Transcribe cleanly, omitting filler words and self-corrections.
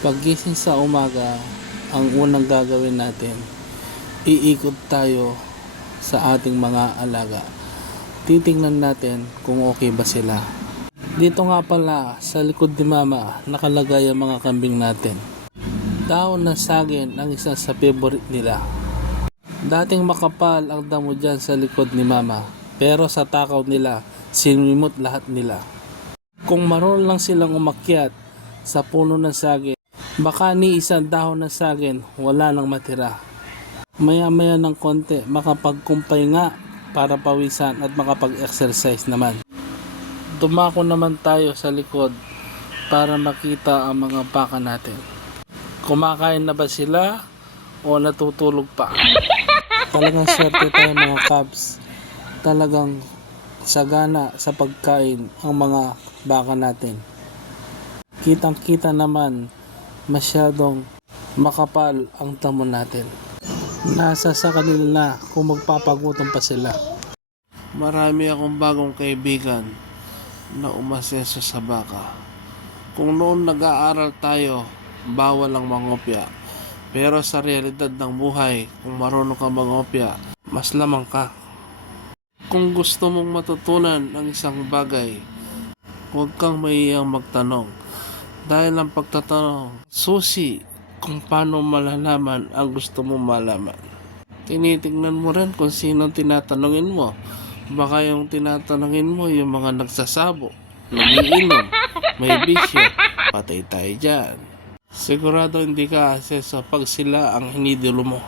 Paggising sa umaga, ang unang gagawin natin, iikot tayo sa ating mga alaga. Titingnan natin kung okay ba sila. Dito nga pala sa likod ni mama nakalagay ang mga kambing natin. Daon ng saging ang isa sa favorite nila. Dating makapal ang damo dyan sa likod ni mama, pero sa takaw nila sinimot lahat nila. Kung marunong lang silang umakyat sa puno ng saging, baka ni isang dahon ng saging wala nang matira. Maya-maya ng konti makapagkumpay nga para pawisan at makapag-exercise naman. Dumako naman tayo sa likod para makita ang mga baka natin. Kumakain na ba sila o natutulog pa? Talagang swerte tayo mga cubs. Talagang sagana sa pagkain ang mga baka natin. Kitang-kita naman masyadong makapal ang damo natin. Nasa sa kanila na kung magpapagutom pa sila. Marami akong bagong kaibigan na umaseso sa baka. Kung noon nag-aaral tayo, bawal ang mangopya. Pero sa realidad ng buhay, kung marunong ka mangopya, mas lamang ka. Kung gusto mong matutunan ang isang bagay, huwag kang mahihiyang magtanong. Dahil ang pagtatanong, susi kung paano malalaman ang gusto mong malaman. Tinitingnan mo rin kung sino tinatanungin mo. Baka yung tinatanungin mo yung mga nagsasabo, nagiinom, may bisyo, patay tayo dyan. Sigurado hindi ka aseso pag sila ang hinidolo mo.